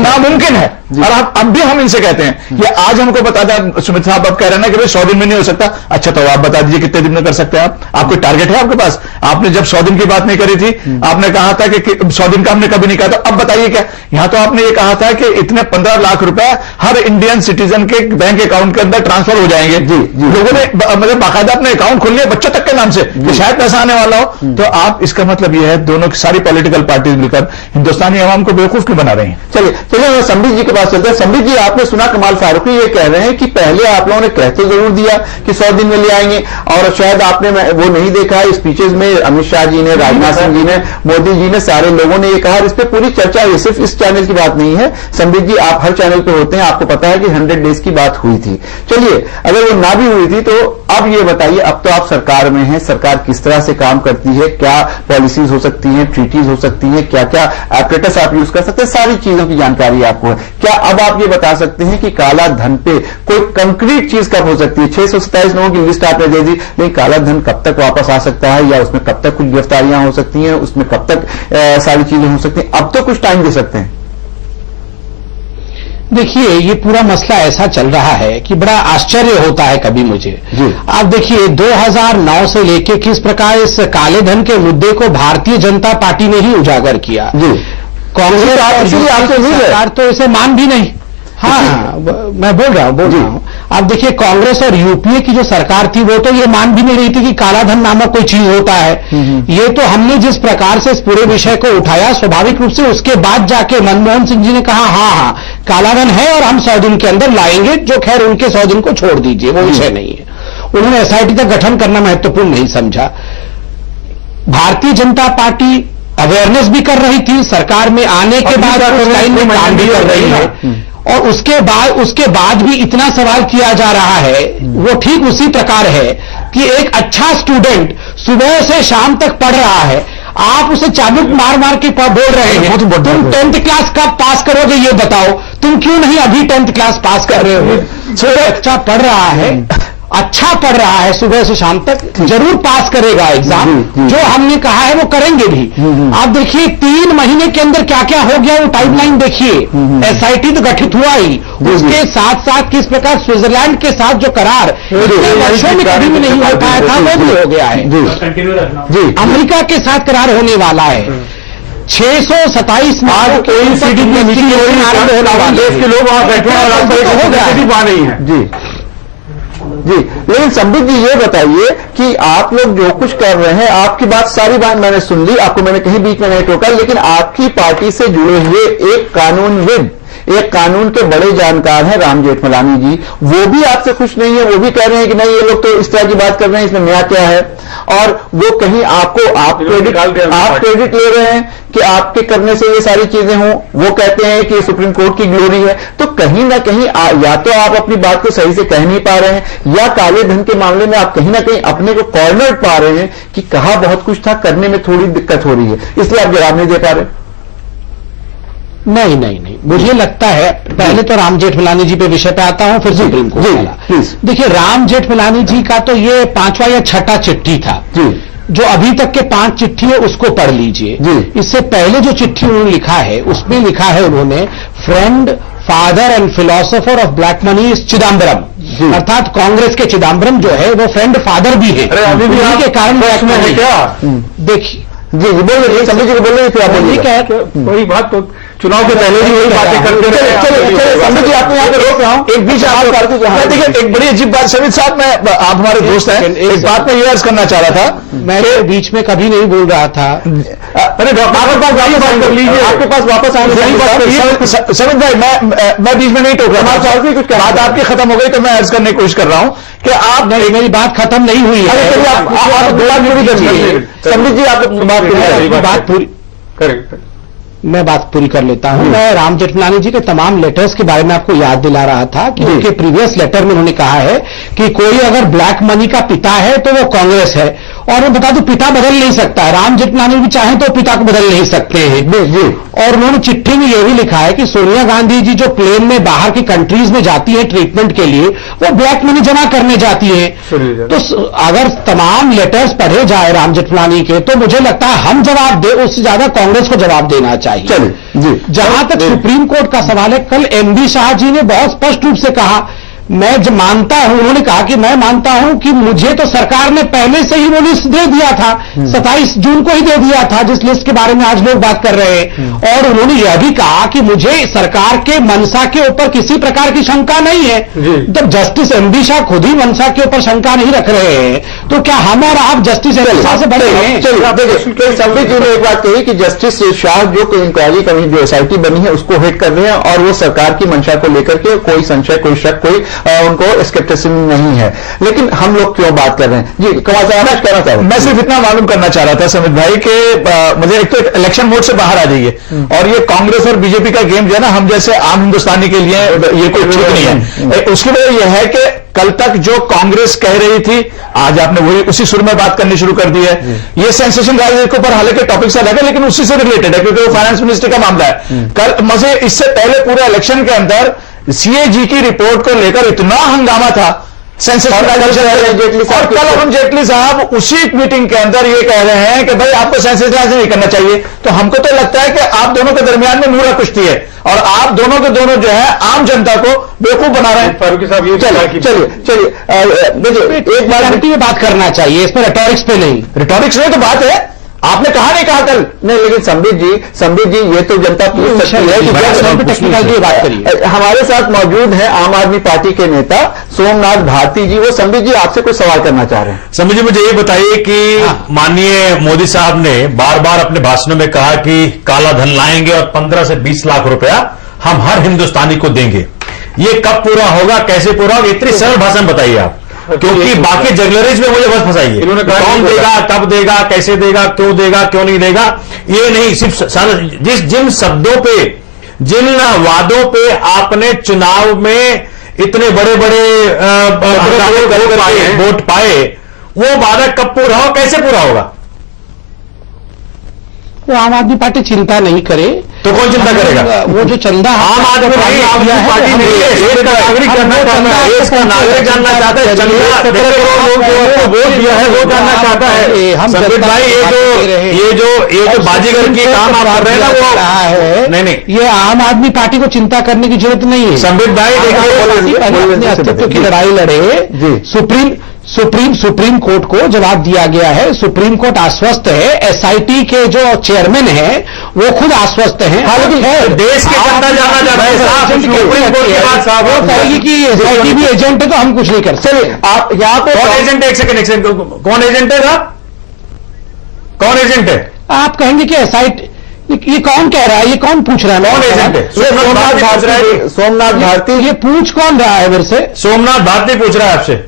नामुमकिन है। और अब भी हम इनसे कहते हैं कि आज हमको बता दें, सुमित साहब आप कह रहे हैं ना कि भाई 100 दिन में नहीं हो सकता। अच्छा तो आप बता दीजिए कितने दिन में कर सकते हैं आप कोई टारगेट है आपके पास? आपने जब 100 दिन की बात नहीं करी थी, आपने कहा था कि 100 दिन का हमने कभी नहीं कहा था। अब बताइए क्या? यहां तो आपने ये कहा था कि इतने 15 लाख रुपए हर इंडियन सिटीजन के बैंक अकाउंट के अंदर ट्रांसफर हो जाएंगे। लोगों ने मतलब बाकायदा अपने अकाउंट खोल लिए बच्चों तक के नाम से कि शायद पैसा आने वाला हो। तो आप इसका मतलब यह है दोनों की सारी पॉलिटिकल पार्टीज मिलकर हिंदुस्तानी अवाम को बेवकूफ क्यों बना रही हैं? चलिए संबित जी के पास चलते हैं। संबित जी, आपने सुना कमाल फारूकी ये कह रहे हैं कि पहले आप लोगों ने कहते जरूर दिया कि 100 दिन में ले आएंगे, और शायद आपने वो नहीं देखा स्पीचेज में अमित शाह जी ने, राजनाथ सिंह जी ने, मोदी जी ने, सारे लोगों ने ये कहा। इस पर पूरी चर्चा है, सिर्फ इस चैनल की बात नहीं है। संबित जी, आप हर चैनल पे होते हैं, आपको पता है कि 100 डेज की बात हुई थी। चलिए, अगर वो ना भी हुई थी तो अब ये बताइए, अब तो आप सरकार में हैं, सरकार किस तरह से काम करती है, क्या पॉलिसीज हो सकती हैं, ट्रीटीज हो सकती हैं, क्या क्या एपरेटस आप यूज कर सकते हैं, सारी चीजों की जानकारी आपको है। क्या अब आप ये बता सकते हैं कि काला धन पे कोई कंक्रीट चीज कब हो सकती है? 627 लोगों की लिस्ट आपने दे दी, लेकिन काला धन कब तक वापस आ सकता है, या उसमें कब तक कुछ गिरफ्तारियां हो सकती हैं, उसमें कब तक सारी चीजें हो सकती हैं? अब तो कुछ टाइम दे सकते हैं। देखिए, ये पूरा मसला ऐसा चल रहा है कि बड़ा आश्चर्य होता है कभी मुझे। आप देखिए 2009 से लेके किस प्रकार इस काले धन के मुद्दे को भारतीय जनता पार्टी ने ही उजागर किया। कांग्रेस सरकार तो इसे मान भी नहीं। हाँ, मैं बोल रहा हूं। आप देखिए, कांग्रेस और यूपीए की जो सरकार थी वो तो ये मान भी नहीं रही थी कि काला धन नामक कोई चीज होता है। ये तो हमने जिस प्रकार से इस पूरे विषय को उठाया, स्वाभाविक रूप से उसके बाद जाके मनमोहन सिंह जी ने कहा हाँ काला धन है और हम 100 दिन के अंदर लाएंगे, जो खैर उनके 100 दिन को छोड़ दीजिए, वो विषय नहीं है। उन्होंने एसआईटी का गठन करना महत्वपूर्ण नहीं समझा। भारतीय जनता पार्टी अवेयरनेस भी कर रही थी, सरकार में आने के बाद लाइन में काम भी कर रही है, और उसके बाद भी इतना सवाल किया जा रहा है, वो ठीक उसी प्रकार है कि एक अच्छा स्टूडेंट सुबह से शाम तक पढ़ रहा है, आप उसे चाबुक मार मार के बोल रहे हैं तुम 10th क्लास कब पास करोगे ये बताओ, तुम क्यों नहीं अभी 10th क्लास पास कर रहे हो? अच्छा पढ़ रहा है, अच्छा पढ़ रहा है सुबह से शाम तक, जरूर पास करेगा एग्जाम। जो हमने कहा है वो करेंगे भी। आप देखिए 3 महीने के अंदर क्या क्या हो गया, वो पाइपलाइन देखिए। एसआईटी तो गठित हुआ ही, उसके साथ साथ किस प्रकार स्विट्जरलैंड के साथ जो करार वर्षों में कभी भी नहीं हो पाया था वो भी हो गया है। अमेरिका के साथ करार होने वाला है। 627 मार्च के देश के लोग वहां बैठे हैं और जी। लेकिन संबित जी ये बताइए कि आप लोग जो कुछ कर रहे हैं, आपकी बात सारी बात मैंने सुन ली, आपको मैंने कहीं बीच में नहीं टोका, लेकिन आपकी पार्टी से जुड़े हुए एक कानूनविद, एक कानून के बड़े जानकार हैं राम जेठमलानी जी, वो भी आपसे खुश नहीं है। वो भी कह रहे हैं कि नहीं ये लोग तो इस तरह की बात कर रहे हैं, इसमें नया क्या है, और वो कहीं आप क्रेडिट ले रहे हैं कि आपके करने से ये सारी चीजें हों। वो कहते हैं कि सुप्रीम कोर्ट की ग्लोरी है। तो कहीं ना कहीं या तो आप अपनी बात को सही से कह नहीं पा रहे हैं, या काले धन के मामले में आप कहीं ना कहीं अपने को कॉर्नर पा रहे हैं कि कहा बहुत कुछ था, करने में थोड़ी दिक्कत हो रही है, इसलिए आप जवाब नहीं दे पा रहे। नहीं, मुझे लगता है, पहले तो राम जेठमलानी जी पे विषय पे आता हूं, फिर सुप्रीम कोर्ट वाला। देखिए, राम जेठमलानी जी का तो ये 5वां या 6ठा चिट्ठी था। जो अभी तक के 5 चिट्ठी है उसको पढ़ लीजिए। इससे पहले जो चिट्ठी उन्होंने लिखा है उसमें लिखा है उन्होंने, friend, father and philosopher of black money is Chidambaram, अर्थात कांग्रेस के चिदम्बरम जो है वो फ्रेंड फादर भी है, उन्हीं के कारण ब्लैक मनी। देखिए बोलिए, संबित जी को बोलिए, फिर आप बोलिए। क्या है वही बात तो चुनाव के पहले भी वही बातें करते रहे। संबित जी आपने यहाँ पे रोक रहा हूँ, एक बीच देखिए एक बड़ी अजीब बात, समित साहब, मैं आप हमारे दोस्त हैं, एक बात मैं ये अर्ज करना चाह रहा था। मैं बीच में कभी नहीं बोल रहा था। अरे डॉक्टर पास वापस बात कर लीजिए, आपके पास वापस आने। समित भाई, मैं बीच में नहीं टोक रहा, कुछ बात आपकी खत्म हो गई तो मैं अर्ज करने की कोशिश कर रहा हूँ कि आप, मेरी बात खत्म नहीं हुई है। संबित जी आप बात पूरी करें, मैं बात पूरी कर लेता हूं। मैं राम जेठमलानी जी के तमाम लेटर्स के बारे में आपको याद दिला रहा था कि उनके प्रीवियस लेटर में उन्होंने कहा है कि कोई अगर ब्लैक मनी का पिता है तो वो कांग्रेस है, और मैं बता दूं पिता बदल नहीं सकता है, राम जेठमलानी भी चाहें तो पिता को बदल नहीं सकते हैं। और उन्होंने चिट्ठी में यह भी लिखा है कि सोनिया गांधी जी जो प्लेन में बाहर की कंट्रीज में जाती है ट्रीटमेंट के लिए, वो ब्लैक मनी जमा करने जाती है। तो अगर तमाम लेटर्स पढ़े जाए राम जेठमलानी के, तो मुझे लगता है हम जवाब दे, उससे ज्यादा कांग्रेस को जवाब देना चाहिए। जहां तक सुप्रीम कोर्ट का सवाल है, कल एमडी शाह जी ने बहुत स्पष्ट रूप से कहा, मैं मानता हूं, उन्होंने कहा कि मैं मानता हूं कि मुझे तो सरकार ने पहले से ही वो लिस्ट दे दिया था, 27 जून को ही दे दिया था, जिस लिस्ट के बारे में आज लोग बात कर रहे हैं। और उन्होंने यह भी कहा कि मुझे सरकार के मंशा के ऊपर किसी प्रकार की शंका नहीं है। जब जस्टिस एमडी शाह खुद ही मंशा के ऊपर शंका नहीं रख रहे हैं, तो क्या हम और आप जस्टिस एमडी शाह से बड़े हैं? संबित जी ने एक बात कही कि जस्टिस शाह जो इंक्वायरी कमेटी जो एसआईटी बनी है उसको हेड कर रहे हैं, और वो सरकार की मंशा को लेकर के कोई संशय, कोई शक, कोई उनको स्केप्टिसिज्म नहीं है। लेकिन हम लोग क्यों बात कर रहे हैं? जी कमाल साहब कहना चाहूंगा। मैं सिर्फ इतना मालूम करना चाह रहा था समित भाई के मुझे एक तो इलेक्शन मोड से बाहर आ जाइए, और ये कांग्रेस और बीजेपी का गेम जो है ना, हम जैसे आम हिंदुस्तानी के लिए ये कोई ठीक नहीं है। उसकी वजह यह है कि कल तक जो कांग्रेस कह रही थी, आज आपने वही उसी सुर में बात करनी शुरू कर दी है। ये सेंसेशन राइज के ऊपर हालांकि टॉपिक से लगा, लेकिन उसी से रिलेटेड है, क्योंकि वो फाइनेंस मिनिस्टर का मामला है। कल मुझे इससे पहले पूरे इलेक्शन के अंदर सीएजी की रिपोर्ट को लेकर इतना हंगामा था, और कल अरुण जेटली साहब उसी मीटिंग के अंदर ये कह रहे हैं कि भाई आपको सेंसेशनलाइज नहीं करना चाहिए। तो हमको तो लगता है कि आप दोनों के दरमियान में मुहरा कुश्ती है, और आप दोनों के दोनों जो है आम जनता को बेवकूफ बना रहे हैं। फारूकी साहब ये चलिए एक बार में बात करना चाहिए, इस पर रिटॉरिक्स पे नहीं। रिटॉरिक्स में तो बात है, आपने कहा नहीं कहा कल नहीं, लेकिन संबित जी ये तो जनता पूछ सकती है कि टेक्निकल की बात करिए। हमारे साथ मौजूद हैं आम आदमी पार्टी के नेता सोमनाथ भारती जी। वो संबित जी आपसे कुछ सवाल करना चाह रहे हैं। संबित जी मुझे ये बताइए कि माननीय मोदी साहब ने बार बार अपने भाषणों में कहा कि काला धन लाएंगे और 15 से 20 लाख रुपया हम हर हिंदुस्तानी को देंगे। ये कब पूरा होगा, कैसे पूरा होगा? इतनी सरल भाषा में बताइए आप, क्योंकि बाकी जगलरीज में मुझे बस फंसाइए। कौन देगा, कब देगा, कैसे देगा, क्यों देगा, क्यों नहीं देगा, ये नहीं। सिर्फ जिन शब्दों पे, जिन वादों पे आपने चुनाव में इतने बड़े बड़े वोट पाए, वो वादा कब पूरा हो, कैसे पूरा होगा? वो आम आदमी पार्टी चिंता नहीं करे तो कौन चिंता करेगा? वो जो चंदा आम आदमी नहीं, आम आदमी पार्टी नहीं है, देश का नागरिक जानना चाहता है, देश का नागरिक जानना चाहता है, चंदा 17 करोड़ लोग जो वोट दिया है वो जानना चाहता है। संबित भाई ये जो बाजीगर की काम आप कर रहे हैं ना, वो नहीं, ये आम आदमी पार्टी को चिंता करने की जरूरत नहीं है। संबित भाई अपने अस्तित्व की लड़ाई लड़े। सुप्रीम कोर्ट को जवाब दिया गया है, सुप्रीम कोर्ट आश्वस्त है, एसआईटी के जो चेयरमैन हैं वो खुद आश्वस्त हैं। हालांकि देश के जनता जानना चाहता है, सुप्रीम कोर्ट के बाद साहब वो कहेगी कि एसआईटी भी एजेंट है तो हम कुछ नहीं कर सकते। आप यहाँ पे कौन एजेंट है? एक सेकंड, कौन एजेंट है साहब? कौन एजेंट है? आप कहेंगे कि एसआईटी, ये कौन कह रहा है, ये कौन पूछ रहा है? कौन एजेंट है? सोमनाथ भारती। ये पूछ कौन रहा है मेरे से? सोमनाथ भारती पूछ रहा है आपसे।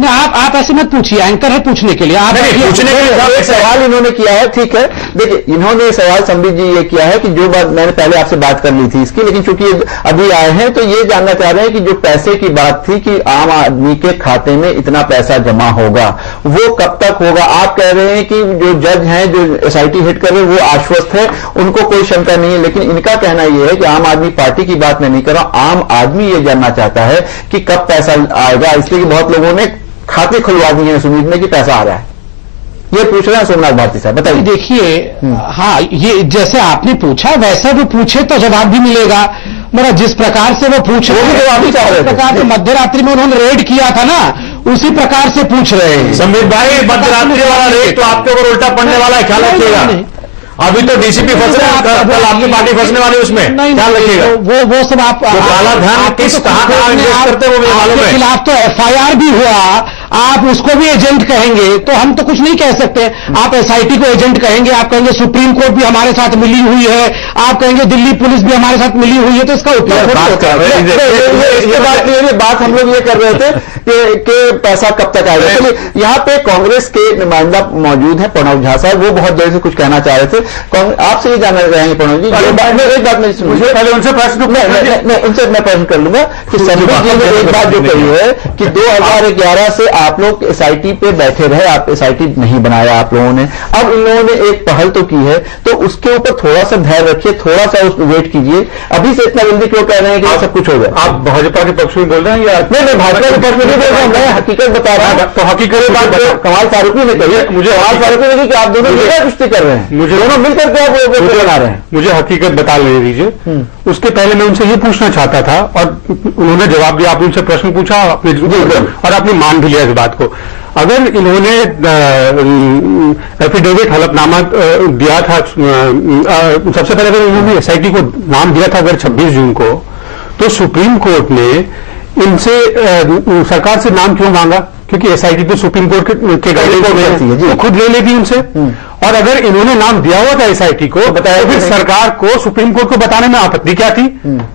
नहीं, आप ऐसे मत पूछिए, एंकर है पूछने के लिए। आप पूछने के लिए सवाल इन्होंने किया है, ठीक है। देखिए इन्होंने सवाल संबित जी ये किया है कि जो बात मैंने पहले आपसे बात कर ली थी इसकी, लेकिन चूंकि अभी आए हैं तो ये जानना चाह रहे हैं कि जो पैसे की बात थी कि आम आदमी के खाते में इतना पैसा जमा होगा, वो कब तक होगा? आप कह रहे हैं कि जो जज हैं, जो एसआईटी हेड कर रहे हैं, वो आश्वस्त है, उनको कोई शंका नहीं है। लेकिन इनका कहना यह है कि आम आदमी पार्टी की बात मैं नहीं कर रहा हूं, आम आदमी ये जानना चाहता है कि कब पैसा आएगा, इसलिए कि बहुत लोगों ने खाते खुलवा दिए हैं इस उम्मीद में कि पैसा आ रहा है। ये पूछ रहे हैं सोमनाथ भारती साहब, बताइए। देखिए, हाँ, ये जैसे आपने पूछा वैसे वो पूछे तो जवाब भी मिलेगा। मेरा जिस प्रकार से वो पूछ रहे हैं, जवाब भी चाह रहे थे। प्रकार से मध्यरात्रि में उन्होंने रेड किया था ना, उसी प्रकार से पूछ रहे हैं। संबित भाई, मध्यरात्रि वाला रेड तो आपके ऊपर उल्टा पड़ने वाला है, ख्याल रखिएगा। अभी तो डीसीपी फंस रहे हैं, कल आपकी पार्टी फंसने वाली उसमें, ख्याल रखिएगा। वो सब आप काला धन किस कहां इन्वेस्ट करते हैं वो मुझे मालूम है। खिलाफ तो एफआईआर भी हुआ, आप उसको भी एजेंट कहेंगे तो हम तो कुछ नहीं कह सकते। आप एसआईटी को एजेंट कहेंगे, आप कहेंगे सुप्रीम कोर्ट भी हमारे साथ मिली हुई है, आप कहेंगे दिल्ली पुलिस भी हमारे साथ मिली हुई है, तो इसका उपयोग बात हम लोग ये कर रहे थे कि पैसा कब तक आएगा। चलिए यहाँ पे कांग्रेस के नुमाइंदा मौजूद है प्रणव झा साहब, वो बहुत देर से कुछ कहना चाह रहे थे। आपसे ये जानना चाहेंगे प्रणव जी, एक बात मैं सुनिए, पहले उनसे प्रश्न उनसे मैं प्रश्न कर लूंगा कि संबित जी ने एक बात जो कही है कि 2011 से आप लोग एसआईटी पे बैठे रहे, आप एसआईटी नहीं बनाया आप लोगों ने, अब इन लोगों ने एक पहल तो की है, तो उसके ऊपर थोड़ा सा धैर्य रखिए, थोड़ा सा उसको वेट कीजिए। अभी से इतना जल्दी क्यों कह रहे हैं कि सब कुछ हो जाए? आप भाजपा के पक्ष में बोल रहे हैं या नहीं, भाजपा के पक्ष में नहीं बोल रहा हूं, मैं हकीकत बता रहा हूं। तो हकीकत बात कमाल फारूकी ने कही, मुझे कमाल फारूकी ने कही कि आप दोनों मिलकर कुश्ती कर रहे हैं, मुझे दोनों मिलकर के आप बना रहे हैं। मुझे हकीकत बता ले दीजिए। उसके पहले मैं उनसे ये पूछना चाहता था और उन्होंने जवाब दिया, आपने उनसे प्रश्न पूछा आपने और आपने मान भी लिया इस बात को। अगर इन्होंने एफिडेविट हलफनामा दिया था, सबसे पहले अगर इन्होंने एसआईटी को नाम दिया था अगर 26 जून को, तो सुप्रीम कोर्ट ने इनसे सरकार से नाम क्यों मांगा? क्योंकि एसआईटी तो सुप्रीम कोर्ट के गाइडेंस में तो खुद ले लेती उनसे। और अगर इन्होंने नाम दिया हुआ था एसआईटी को, बताया तो फिर सरकार को सुप्रीम कोर्ट को बताने में आपत्ति क्या थी?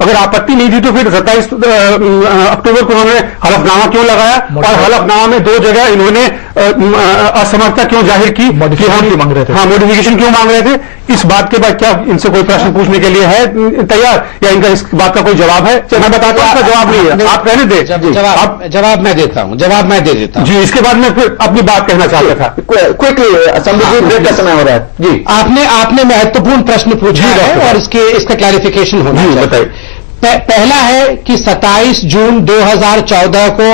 अगर आपत्ति नहीं थी तो फिर 27 अक्टूबर को उन्होंने हलफनामा क्यों लगाया? और हलफनामा में 2 जगह इन्होंने असमर्थता क्यों जाहिर की कि हम मांग रहे थे? हाँ, मॉडिफिकेशन क्यों मांग रहे थे? इस बात के बाद क्या इनसे कोई प्रश्न पूछने के लिए है तैयार, या इनका इस बात का कोई जवाब है? मैं बताता हूं, इसका जवाब नहीं है, आप कहने दे। जवाब मैं देता हूं, जवाब मैं दे देता हूं जी। इसके बाद मैं फिर अपनी बात कहना चाहता था। क्विकली, असम्बली ब्रेक का समय हो रहा है जी। आपने महत्वपूर्ण प्रश्न पूछा है और इसका क्लैरिफिकेशन होना चाहिए। बताइए। पहला है कि 27 जून 2014 को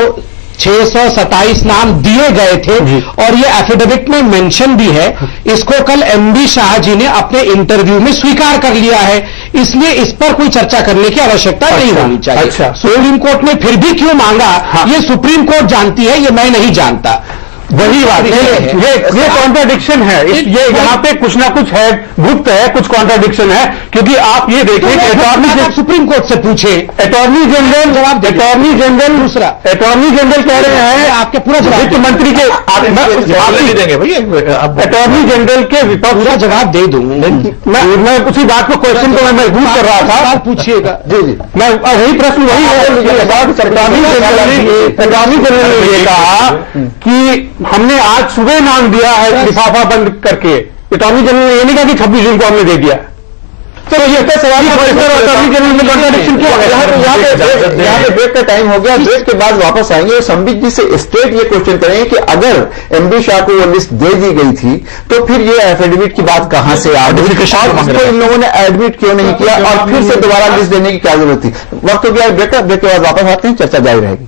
627 नाम दिए गए थे और ये एफिडेविट में मेंशन भी है। इसको कल एमबी शाह जी ने अपने इंटरव्यू में स्वीकार कर लिया है, इसलिए इस पर कोई चर्चा करने की आवश्यकता नहीं होनी चाहिए। अच्छा। सुप्रीम कोर्ट ने फिर भी क्यों मांगा, ये सुप्रीम कोर्ट जानती है, ये मैं नहीं जानता। वही बात, ये कॉन्ट्राडिक्शन है, ये यहाँ पे कुछ ना कुछ है, गुप्त है, कुछ कॉन्ट्राडिक्शन है। क्योंकि आप ये देखिए कि अटॉर्नी सुप्रीम कोर्ट से पूछे, अटॉर्नी जनरल जवाब दे, अटॉर्नी जनरल दूसरा अटॉर्नी जनरल कह रहे हैं आपके पूरा जवाब वित्त मंत्री के देंगे भैया, अटॉर्नी जनरल के विपक्ष पूरा जवाब दे दूंगा। मैं उसी बात को क्वेश्चन को मैं महसूस कर रहा था। पूछिएगा जी जी, मैं वही प्रश्न वही है। अटॉर्नी जनरल ने ये कहा कि हमने आज सुबह नाम दिया है लिफाफा बंद करके। अटॉर्नी जनरल ने ये नहीं कहा कि 26 जून को हमने दे दिया। तो ये तो सवाल अटॉर्नी जनरल में कॉन्ट्राडिक्शन क्यों है? यहाँ पे ब्रेक का टाइम हो गया, ब्रेक के बाद वापस आएंगे। संबित जी से स्ट्रेट ये क्वेश्चन करेंगे कि अगर एमबी शाह को वो लिस्ट दे दी गई थी तो फिर ये एफिडेविट की बात कहां से आ गई और उसको इन लोगों ने एडमिट क्यों नहीं किया और फिर से दोबारा लिस्ट देने की क्या जरूरत थी? वक्त हो गया ब्रेक के बाद वापस आते हैं, चर्चा जारी रहेगी।